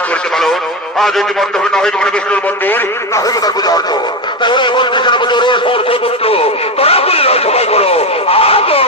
শেষ করতে পারো। আজ এটি বন্ধ হবে না হইবে কোনো বিষ্ণুর মন্দির, না হইবে তার পূজা অর্থ। তাই ওরা মন্ত্রী পুজো রে পুত্র তোরা বলি সবাই করো আগো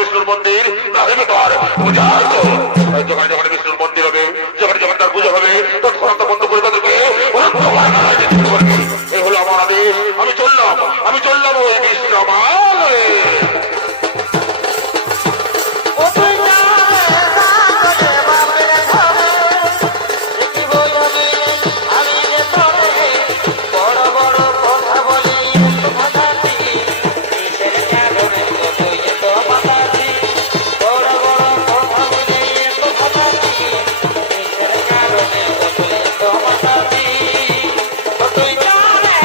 বিষ্ণুর মন্দির না হইবে তার পূজা যখন যখন বিষ্ণুর মন্দির হবে যখন যখন তার পুজো হবে তখন বন্ধ করে তাদেরকে এই হলো আমার আদেশ। আমি চললাম ওই বিশ্রামালয়ে। তুই জানে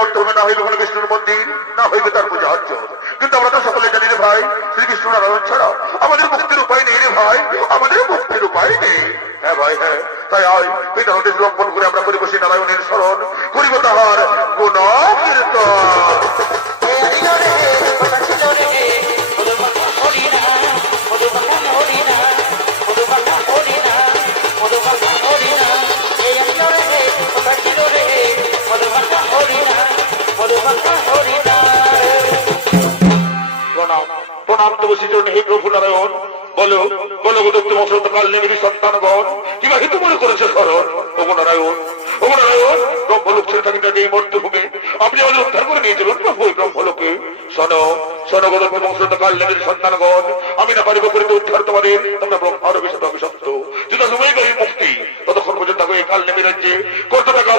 মর্তভূমে না হইবে কোনো বিষ্ণুর মন্দির, না হইবে তার পূজা অর্চন। কিন্তু আমরা তো সকলে জানি রে ভাই, শ্রীকৃষ্ণ নারায়ণ ছাড়া আমাদের মুক্তির উপায় নেই রে ভাই, আমাদের মুক্তির উপায় নেই। হ্যাঁ ভাই হ্যাঁ, তাই আয় পিতা নদীর লম্বন করে আমরা করিব সেই নারায়ণের স্মরণ, করিব তাহার গুণ কীর্তন। প্রণাম তব শ্রীচরণ হে প্রভু নারায়ণ। বলো বলো গোদত্ত মশরত কাল নেমেরই সন্তানগণ, কিবা হিতু মনে করেছে স্মরণ। ওগো নারায়ণ, ওগো নারায়ণ, ব্রহ্মলোক ছেড়ে থাকি তাকে এই মর্তভূমে আপনি আমাদের উদ্ধার করে নিয়ে চলুন প্রভু এই ব্রহ্মলোকে। শোনো শোনো গোদত্ত মশরত কাল নেমেরই সন্তানগণ, আমি না পারিব করিতে উদ্ধার তোমাদের, তোমরা ব্রহ্মার অভিশপ্ত অভিশপ্ত। যত সময় মুক্তি ততক্ষণ পর্যন্ত এই কাল নেমে রাজ্যে কত টাকা